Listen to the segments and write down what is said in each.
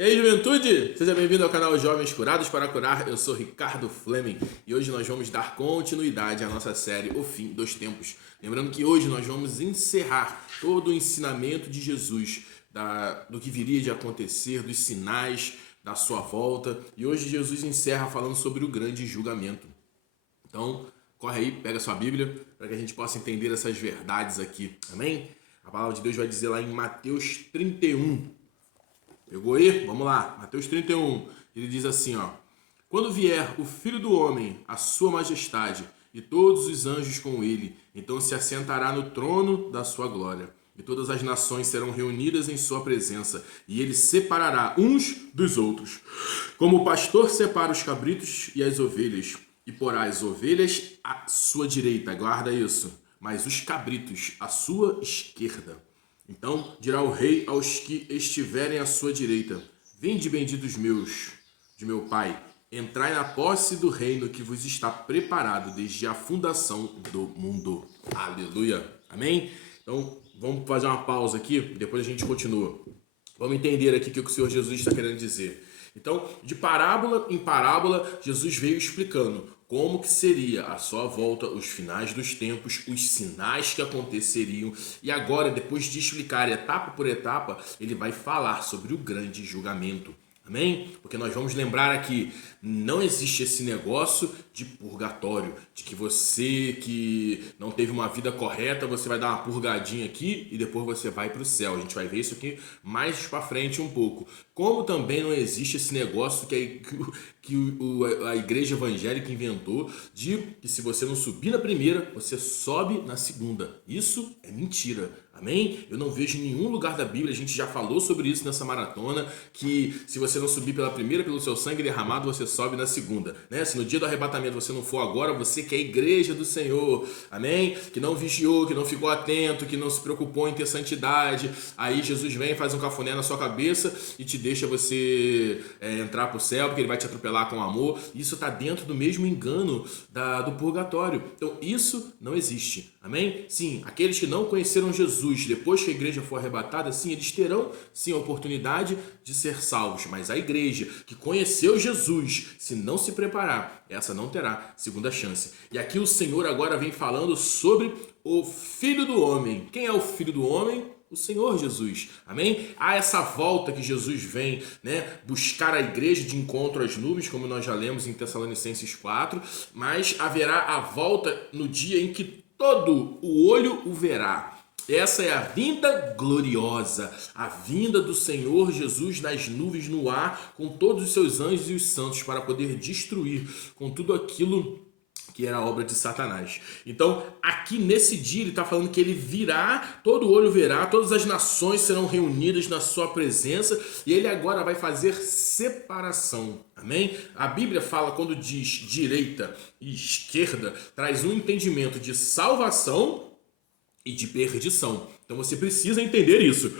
E aí, juventude? Seja bem-vindo ao canal Jovens Curados para Curar. Eu sou Ricardo Fleming e hoje nós vamos dar continuidade à nossa série O Fim dos Tempos. Lembrando que hoje nós vamos encerrar todo o ensinamento de Jesus, do que viria de acontecer, dos sinais da sua volta. E hoje Jesus encerra falando sobre o grande julgamento. Então, corre aí, pega a sua Bíblia para que a gente possa entender essas verdades aqui. Amém? A palavra de Deus vai dizer lá em Mateus 31. Pegou aí? Vamos lá. Mateus 31. Ele diz assim, ó. Quando vier o Filho do Homem, a sua majestade, e todos os anjos com ele, então se assentará no trono da sua glória. E todas as nações serão reunidas em sua presença, e ele separará uns dos outros, como o pastor separa os cabritos e as ovelhas, e porá as ovelhas à sua direita, guarda isso, mas os cabritos à sua esquerda. Então dirá o rei aos que estiverem à sua direita: vinde, benditos meus, de meu Pai, entrai na posse do reino que vos está preparado desde a fundação do mundo. Aleluia. Amém? Então vamos fazer uma pausa aqui, depois a gente continua. Vamos entender aqui o que o Senhor Jesus está querendo dizer. Então, de parábola em parábola, Jesus veio explicando como que seria a sua volta, os finais dos tempos, os sinais que aconteceriam. E agora, depois de explicar etapa por etapa, ele vai falar sobre o grande julgamento. Amém? Porque nós vamos lembrar aqui, não existe esse negócio de purgatório, de que você que não teve uma vida correta, você vai dar uma purgadinha aqui e depois você vai para o céu. A gente vai ver isso aqui mais para frente um pouco. Como também não existe esse negócio a igreja evangélica inventou de que se você não subir na primeira, você sobe na segunda. Isso é mentira. Amém? Eu não vejo em nenhum lugar da Bíblia, a gente já falou sobre isso nessa maratona, que se você não subir pela primeira, pelo seu sangue derramado, você sobe na segunda, né? Se no dia do arrebatamento você não for agora, você que é a igreja do Senhor, amém? Que não vigiou, que não ficou atento, que não se preocupou em ter santidade, aí Jesus vem, faz um cafuné na sua cabeça e te deixa você entrar pro céu, porque ele vai te atropelar com amor. Isso está dentro do mesmo engano do purgatório. Então isso não existe, amém? Sim, aqueles que não conheceram Jesus, depois que a igreja for arrebatada, sim, eles terão sim a oportunidade de ser salvos, mas a igreja que conheceu Jesus, se não se preparar, essa não terá segunda chance. E aqui o Senhor agora vem falando sobre o Filho do Homem. Quem é o Filho do Homem? O Senhor Jesus, amém? Há essa volta que Jesus vem, né, buscar a igreja de encontro às nuvens, como nós já lemos em Tessalonicenses 4, mas haverá a volta no dia em que todo o olho o verá. Essa é a vinda gloriosa, a vinda do Senhor Jesus nas nuvens no ar, com todos os seus anjos e os santos, para poder destruir com tudo aquilo que era a obra de Satanás. Então, aqui nesse dia, ele está falando que ele virá, todo olho verá, todas as nações serão reunidas na sua presença, e ele agora vai fazer separação. Amém? A Bíblia fala, quando diz direita e esquerda, traz um entendimento de salvação e de perdição. Então você precisa entender isso.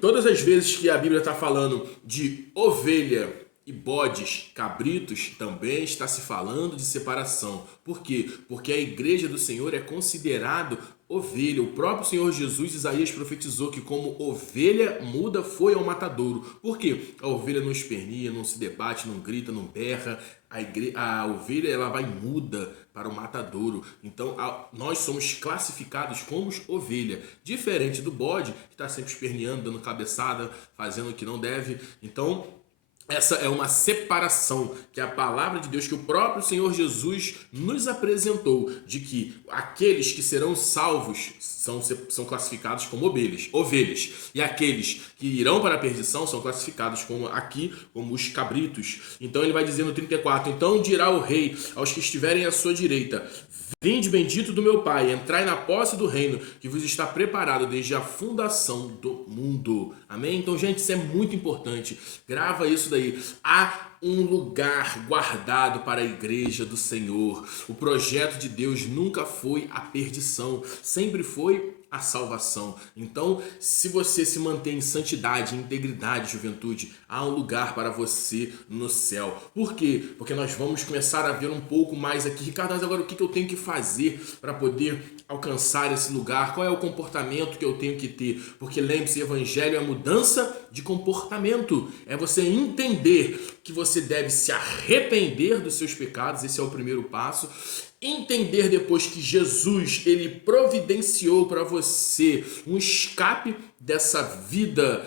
Todas as vezes que a Bíblia está falando de ovelha e bodes, cabritos, também está se falando de separação. Por quê? Porque a igreja do Senhor é considerado ovelha. O próprio Senhor Jesus, Isaías profetizou que como ovelha muda foi ao matadouro. Por quê? A ovelha não esperneia, não se debate, não grita, não berra. A ovelha ela vai muda para o matadouro. Então nós somos classificados como ovelha, diferente do bode que está sempre esperneando, dando cabeçada, fazendo o que não deve. Então essa é uma separação que a palavra de Deus, que o próprio Senhor Jesus nos apresentou, de que aqueles que serão salvos são classificados como ovelhas, e aqueles que irão para a perdição são classificados como os cabritos. Então ele vai dizer no 34, então dirá o rei aos que estiverem à sua direita: vinde, bendito do meu Pai, entrai na posse do reino que vos está preparado desde a fundação do mundo. Amém? Então, gente, isso é muito importante. Grava isso daí. Há um lugar guardado para a igreja do Senhor. O projeto de Deus nunca foi a perdição, sempre foi a salvação. Então, se você se mantém em santidade, em integridade, juventude, há um lugar para você no céu. Por quê? Porque nós vamos começar a ver um pouco mais aqui. Ricardo, mas agora o que eu tenho que fazer para poder alcançar esse lugar? Qual é o comportamento que eu tenho que ter? Porque lembre-se, evangelho é mudança de comportamento. É você entender que você deve se arrepender dos seus pecados. Esse é o primeiro passo. Entender depois que Jesus, ele providenciou para você um escape dessa vida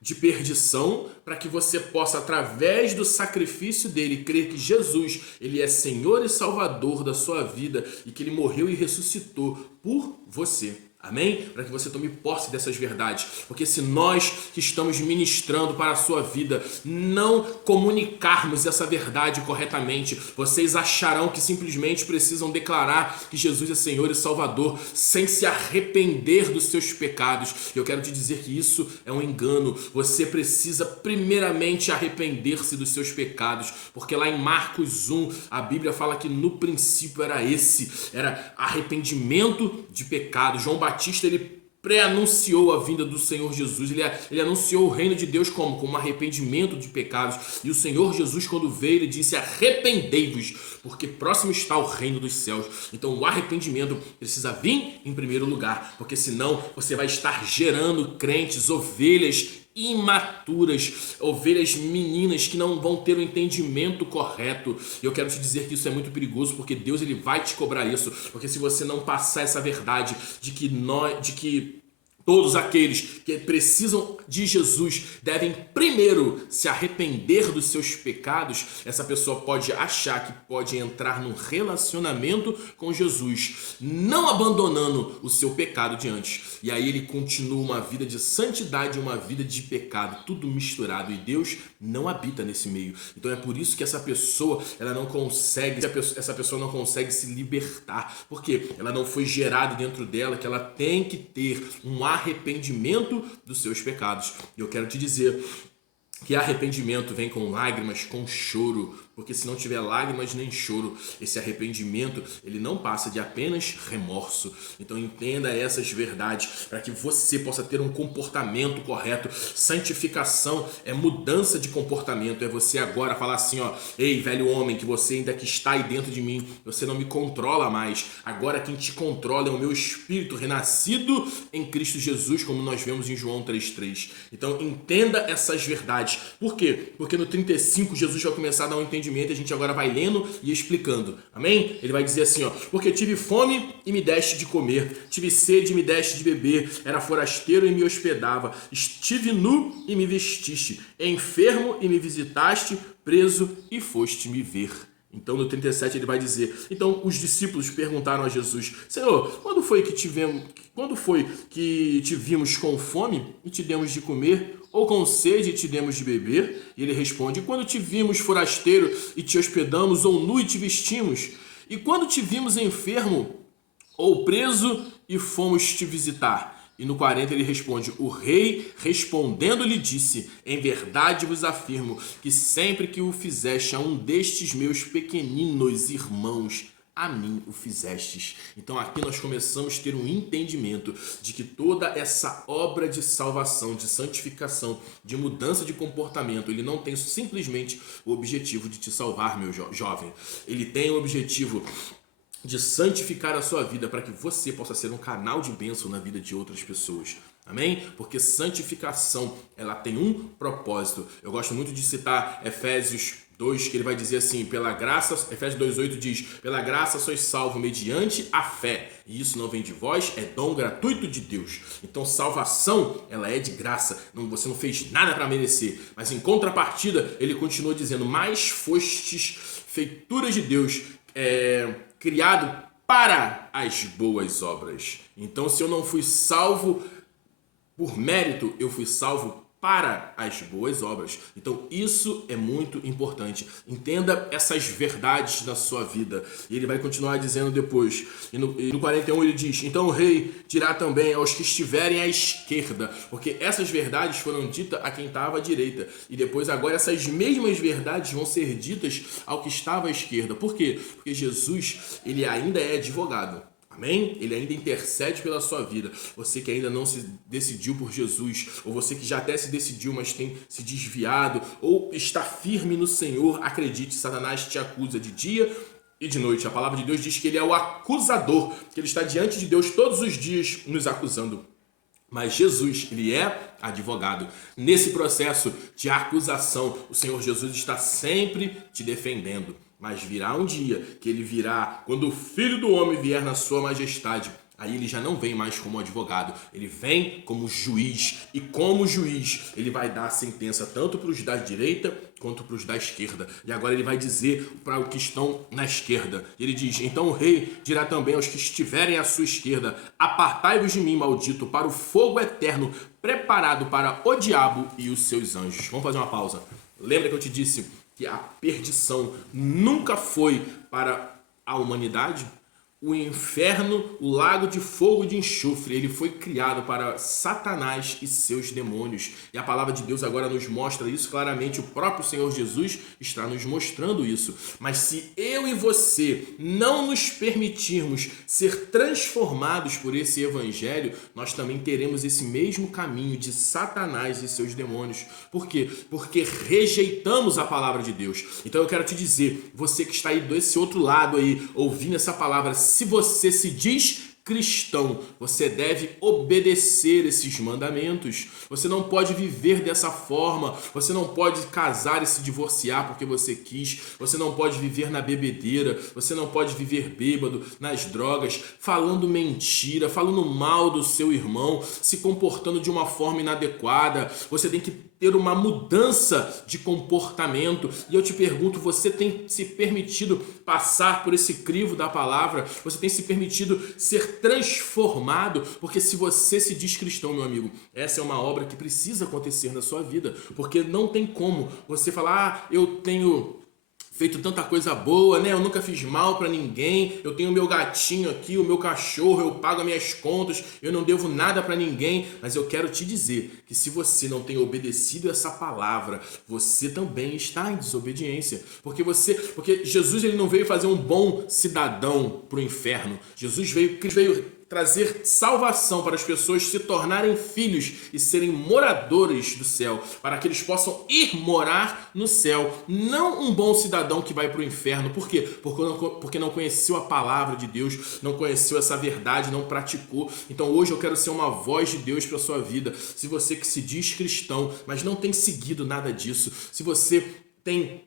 de perdição, para que você possa, através do sacrifício dele, crer que Jesus, ele é Senhor e Salvador da sua vida e que ele morreu e ressuscitou por você. Amém? Para que você tome posse dessas verdades. Porque se nós que estamos ministrando para a sua vida não comunicarmos essa verdade corretamente, vocês acharão que simplesmente precisam declarar que Jesus é Senhor e Salvador sem se arrepender dos seus pecados. Eu quero te dizer que isso é um engano. Você precisa primeiramente arrepender-se dos seus pecados. Porque lá em Marcos 1, a Bíblia fala que no princípio era arrependimento de pecado. João Batista, ele pré-anunciou a vinda do Senhor Jesus, ele anunciou o reino de Deus como um arrependimento de pecados, e o Senhor Jesus, quando veio, ele disse: arrependei-vos, porque próximo está o reino dos céus. Então o arrependimento precisa vir em primeiro lugar, porque senão você vai estar gerando crentes, ovelhas imaturas, ovelhas meninas que não vão ter o entendimento correto. E eu quero te dizer que isso é muito perigoso, porque Deus, ele vai te cobrar isso, porque se você não passar essa verdade de que todos aqueles que precisam de Jesus devem primeiro se arrepender dos seus pecados, essa pessoa pode achar que pode entrar num relacionamento com Jesus, não abandonando o seu pecado de antes. E aí ele continua uma vida de santidade, uma vida de pecado, tudo misturado. E Deus não habita nesse meio. Então é por isso que essa pessoa não consegue se libertar. Porque ela não foi gerada dentro dela que ela tem que ter um arrependimento dos seus pecados. E eu quero te dizer que arrependimento vem com lágrimas, com choro, porque se não tiver lágrimas nem choro, esse arrependimento, ele não passa de apenas remorso. Então entenda essas verdades para que você possa ter um comportamento correto. Santificação é mudança de comportamento, é você agora falar assim, ei, velho homem, que você ainda que está aí dentro de mim, você não me controla mais. Agora quem te controla é o meu espírito renascido em Cristo Jesus, como nós vemos em João 3,3. Então entenda essas verdades. Por quê? Porque no 35 Jesus vai começar a dar um entendimento e a gente agora vai lendo e explicando. Amém? Ele vai dizer assim, porque tive fome e me deste de comer, tive sede e me deste de beber, era forasteiro e me hospedava, estive nu e me vestiste, enfermo e me visitaste, preso e foste me ver. Então no 37 ele vai dizer, então os discípulos perguntaram a Jesus, Senhor, quando foi que te vimos com fome e te demos de comer, ou com sede e te demos de beber? E ele responde, quando te vimos forasteiro e te hospedamos, ou nu e te vestimos? E quando te vimos enfermo ou preso e fomos te visitar? E no 40 ele responde, o rei respondendo lhe disse, em verdade vos afirmo que sempre que o fizeste a um destes meus pequeninos irmãos, a mim o fizestes. Então aqui nós começamos a ter um entendimento de que toda essa obra de salvação, de santificação, de mudança de comportamento, ele não tem simplesmente o objetivo de te salvar, meu jovem. Ele tem o objetivo de santificar a sua vida para que você possa ser um canal de bênção na vida de outras pessoas. Amém? Porque santificação, ela tem um propósito. Eu gosto muito de citar Efésios 2, que ele vai dizer assim, pela graça, Efésios 2,8 diz, pela graça sois salvos mediante a fé, e isso não vem de vós, é dom gratuito de Deus. Então salvação, ela é de graça, você não fez nada para merecer, mas em contrapartida, ele continua dizendo, mas fostes feituras de Deus, criado para as boas obras. Então se eu não fui salvo por mérito, eu fui salvo para as boas obras. Então isso é muito importante. Entenda essas verdades da sua vida. E ele vai continuar dizendo depois. E no 41 ele diz, então o rei dirá também aos que estiverem à esquerda. Porque essas verdades foram ditas a quem estava à direita. E depois agora essas mesmas verdades vão ser ditas ao que estava à esquerda. Por quê? Porque Jesus, ele ainda é advogado. Amém? Ele ainda intercede pela sua vida. Você que ainda não se decidiu por Jesus, ou você que já até se decidiu, mas tem se desviado, ou está firme no Senhor, acredite, Satanás te acusa de dia e de noite. A palavra de Deus diz que ele é o acusador, que ele está diante de Deus todos os dias nos acusando. Mas Jesus, ele é advogado. Nesse processo de acusação, o Senhor Jesus está sempre te defendendo. Mas virá um dia que ele virá, quando o Filho do Homem vier na sua majestade, aí ele já não vem mais como advogado, ele vem como juiz. E como juiz, ele vai dar a sentença tanto para os da direita quanto para os da esquerda. E agora ele vai dizer para os que estão na esquerda. Ele diz, então o rei dirá também aos que estiverem à sua esquerda, apartai-vos de mim, maldito, para o fogo eterno, preparado para o diabo e os seus anjos. Vamos fazer uma pausa. Lembra que eu te disse que a perdição nunca foi para a humanidade? O inferno, o lago de fogo e de enxofre, ele foi criado para Satanás e seus demônios. E a palavra de Deus agora nos mostra isso claramente. O próprio Senhor Jesus está nos mostrando isso. Mas se eu e você não nos permitirmos ser transformados por esse evangelho, nós também teremos esse mesmo caminho de Satanás e seus demônios. Por quê? Porque rejeitamos a palavra de Deus. Então eu quero te dizer, você que está aí desse outro lado aí, ouvindo essa palavra, se você se diz cristão, você deve obedecer esses mandamentos. Você não pode viver dessa forma, você não pode casar e se divorciar porque você quis, você não pode viver na bebedeira, você não pode viver bêbado, nas drogas, falando mentira, falando mal do seu irmão, se comportando de uma forma inadequada. Você tem que ter uma mudança de comportamento. E eu te pergunto, você tem se permitido passar por esse crivo da palavra? Você tem se permitido ser transformado? Porque se você se diz cristão, meu amigo, essa é uma obra que precisa acontecer na sua vida. Porque não tem como você falar, eu tenho feito tanta coisa boa, né? Eu nunca fiz mal pra ninguém, eu tenho meu gatinho aqui, o meu cachorro, eu pago as minhas contas, eu não devo nada pra ninguém. Mas eu quero te dizer que se você não tem obedecido essa palavra, você também está em desobediência. Porque Jesus, ele não veio fazer um bom cidadão pro inferno. Jesus veio trazer salvação para as pessoas se tornarem filhos e serem moradores do céu, para que eles possam ir morar no céu. Não um bom cidadão que vai para o inferno. Por quê? Porque não conheceu a palavra de Deus, não conheceu essa verdade, não praticou. Então hoje eu quero ser uma voz de Deus para a sua vida. Se você que se diz cristão, mas não tem seguido nada disso, se você tem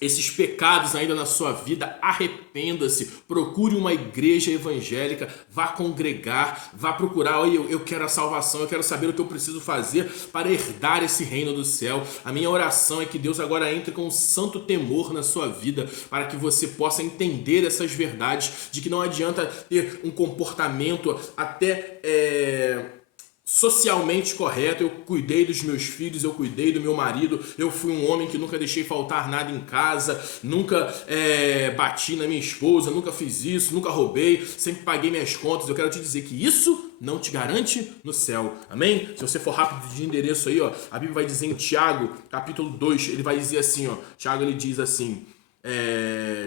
esses pecados ainda na sua vida, arrependa-se, procure uma igreja evangélica, vá congregar, vá procurar, olha, eu quero a salvação, eu quero saber o que eu preciso fazer para herdar esse reino do céu. A minha oração é que Deus agora entre com um santo temor na sua vida, para que você possa entender essas verdades, de que não adianta ter um comportamento até socialmente correto. Eu cuidei dos meus filhos, eu cuidei do meu marido, eu fui um homem que nunca deixei faltar nada em casa, nunca bati na minha esposa, nunca fiz isso, nunca roubei, sempre paguei minhas contas. Eu quero te dizer que isso não te garante no céu, amém? Se você for rápido de endereço aí, ó, a Bíblia vai dizer em Tiago, capítulo 2, ele vai dizer assim, ó, Tiago, ele diz assim,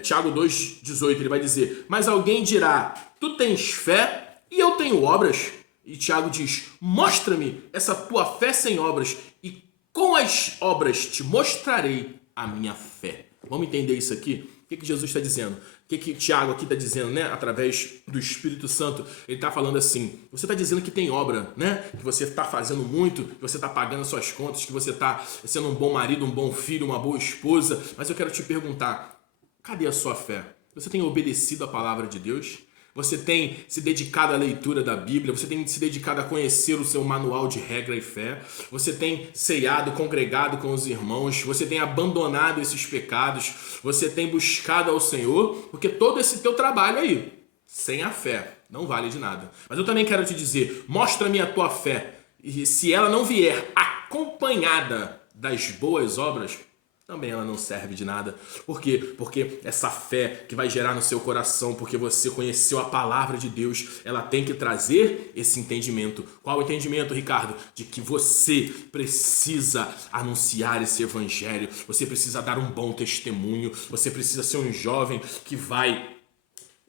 Tiago 2,18, ele vai dizer, mas alguém dirá, tu tens fé e eu tenho obras. E Tiago diz, mostra-me essa tua fé sem obras, e com as obras te mostrarei a minha fé. Vamos entender isso aqui? O que Jesus está dizendo? O que Tiago aqui está dizendo, né? Através do Espírito Santo, ele está falando assim, você está dizendo que tem obra, né? Que você está fazendo muito, que você está pagando as suas contas, que você está sendo um bom marido, um bom filho, uma boa esposa, mas eu quero te perguntar, cadê a sua fé? Você tem obedecido a palavra de Deus? Você tem se dedicado à leitura da Bíblia, você tem se dedicado a conhecer o seu manual de regra e fé, você tem ceiado, congregado com os irmãos, você tem abandonado esses pecados, você tem buscado ao Senhor, porque todo esse teu trabalho aí, sem a fé, não vale de nada. Mas eu também quero te dizer, mostra-me a tua fé, e se ela não vier acompanhada das boas obras, também ela não serve de nada. Por quê? Porque essa fé que vai gerar no seu coração, porque você conheceu a palavra de Deus, ela tem que trazer esse entendimento. Qual o entendimento, Ricardo? De que você precisa anunciar esse evangelho, você precisa dar um bom testemunho, você precisa ser um jovem que vai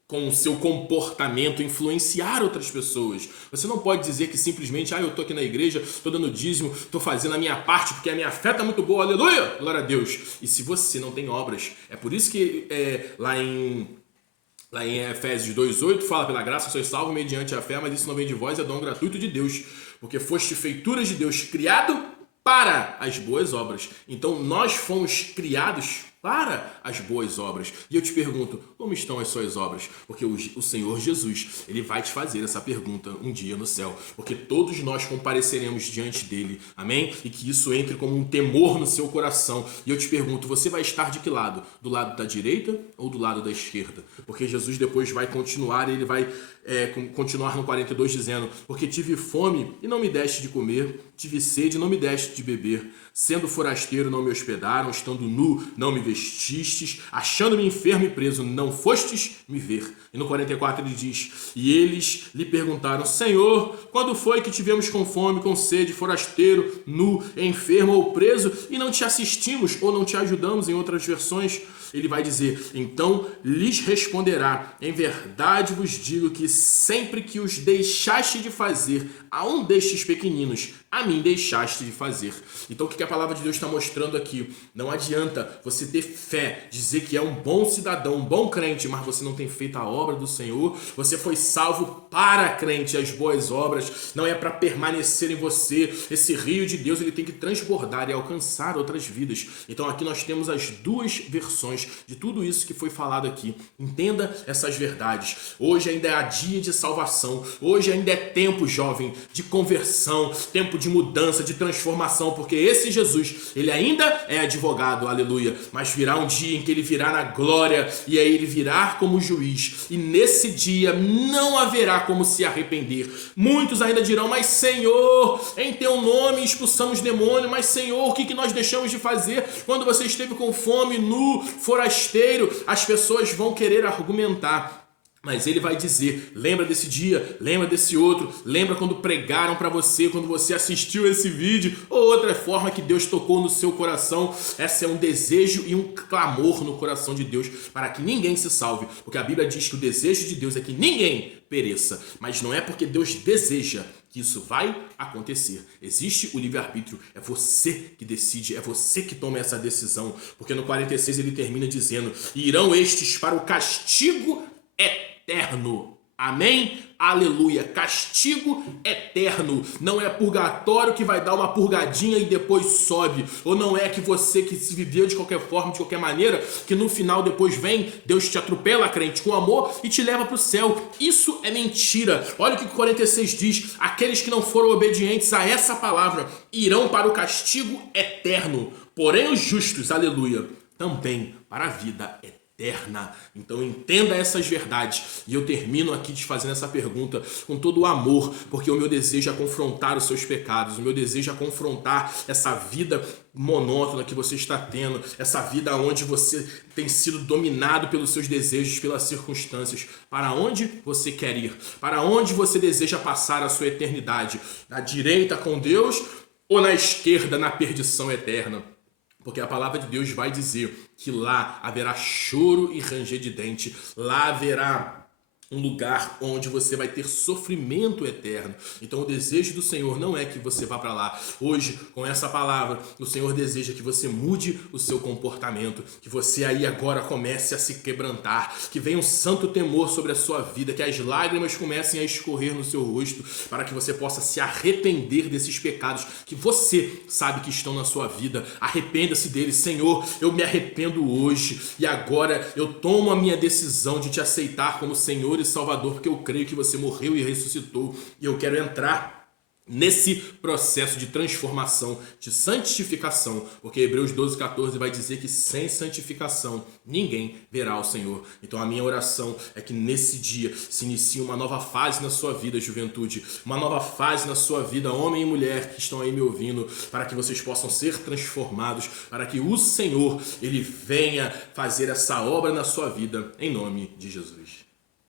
com o seu comportamento, influenciar outras pessoas. Você não pode dizer que simplesmente, eu tô aqui na igreja, tô dando dízimo, tô fazendo a minha parte porque a minha fé tá muito boa, aleluia, glória a Deus. E se você não tem obras, é por isso que lá em Efésios 2,8 fala, pela graça sois salvos mediante a fé, mas isso não vem de vós, é dom gratuito de Deus, porque foste feituras de Deus, criado para as boas obras. Então nós fomos criados para as boas obras. E eu te pergunto, como estão as suas obras? Porque o Senhor Jesus, ele vai te fazer essa pergunta um dia no céu. Porque todos nós compareceremos diante dele. Amém? E que isso entre como um temor no seu coração. E eu te pergunto, você vai estar de que lado? Do lado da direita ou do lado da esquerda? Porque Jesus depois vai continuar, ele vai continuar no 42 dizendo, porque tive fome e não me deste de comer, tive sede e não me deste de beber, sendo forasteiro não me hospedaram, estando nu não me vestistes, achando-me enfermo e preso não fostes me ver. E no 44 ele diz, e eles lhe perguntaram, Senhor, quando foi que tivemos com fome, com sede, forasteiro, nu, enfermo ou preso, e não te assistimos ou não te ajudamos, em outras versões? Ele vai dizer, então lhes responderá, em verdade vos digo que sempre que os deixaste de fazer a um destes pequeninos, a mim deixaste de fazer. Então o que a palavra de Deus está mostrando aqui? Não adianta você ter fé, dizer que é um bom cidadão, um bom crente, mas você não tem feito a obra do Senhor. Você foi salvo para crente, as boas obras, não é para permanecer em você. Esse rio de Deus, ele tem que transbordar e alcançar outras vidas. Então aqui nós temos as duas versões de tudo isso que foi falado aqui. Entenda essas verdades. Hoje ainda é dia de salvação. Hoje ainda é tempo, jovem, de conversão, tempo de mudança, de transformação, porque esse Jesus, ele ainda é advogado, aleluia, mas virá um dia em que ele virá na glória e aí ele virá como juiz, e nesse dia não haverá como se arrepender. Muitos ainda dirão, mas Senhor, em teu nome expulsamos demônio, mas Senhor, o que nós deixamos de fazer quando você esteve com fome, nu, forasteiro? As pessoas vão querer argumentar. Mas ele vai dizer, lembra desse dia, lembra desse outro, lembra quando pregaram para você, quando você assistiu esse vídeo, ou outra forma que Deus tocou no seu coração. Esse é um desejo e um clamor no coração de Deus para que ninguém se salve, porque a Bíblia diz que o desejo de Deus é que ninguém pereça, mas não é porque Deus deseja que isso vai acontecer. Existe o livre-arbítrio, é você que decide, é você que toma essa decisão, porque no 46 ele termina dizendo, irão estes para o castigo eterno. Amém? Aleluia. Castigo eterno. Não é purgatório que vai dar uma purgadinha e depois sobe. Ou não é que você que se viveu de qualquer forma, de qualquer maneira, que no final depois vem, Deus te atropela, crente, com amor e te leva para o céu. Isso é mentira. Olha o que o 46 diz. Aqueles que não foram obedientes a essa palavra irão para o castigo eterno. Porém os justos, aleluia, também para a vida eterna. Então entenda essas verdades. E eu termino aqui te fazendo essa pergunta com todo o amor, porque o meu desejo é confrontar os seus pecados, o meu desejo é confrontar essa vida monótona que você está tendo, essa vida onde você tem sido dominado pelos seus desejos, pelas circunstâncias. Para onde você quer ir? Para onde você deseja passar a sua eternidade? Na direita com Deus ou na esquerda na perdição eterna? Porque a palavra de Deus vai dizer que lá haverá choro e ranger de dente, lá haverá um lugar onde você vai ter sofrimento eterno. Então o desejo do Senhor não é que você vá para lá. Hoje, com essa palavra, o Senhor deseja que você mude o seu comportamento, que você aí agora comece a se quebrantar, que venha um santo temor sobre a sua vida, que as lágrimas comecem a escorrer no seu rosto, para que você possa se arrepender desses pecados que você sabe que estão na sua vida. Arrependa-se deles. Senhor, eu me arrependo hoje e agora eu tomo a minha decisão de te aceitar como Senhor e Salvador, porque eu creio que você morreu e ressuscitou, e eu quero entrar nesse processo de transformação, de santificação, porque Hebreus 12:14 vai dizer que sem santificação ninguém verá o Senhor. Então a minha oração é que nesse dia se inicie uma nova fase na sua vida, juventude, uma nova fase na sua vida, homem e mulher que estão aí me ouvindo, para que vocês possam ser transformados, para que o Senhor, ele venha fazer essa obra na sua vida, em nome de Jesus.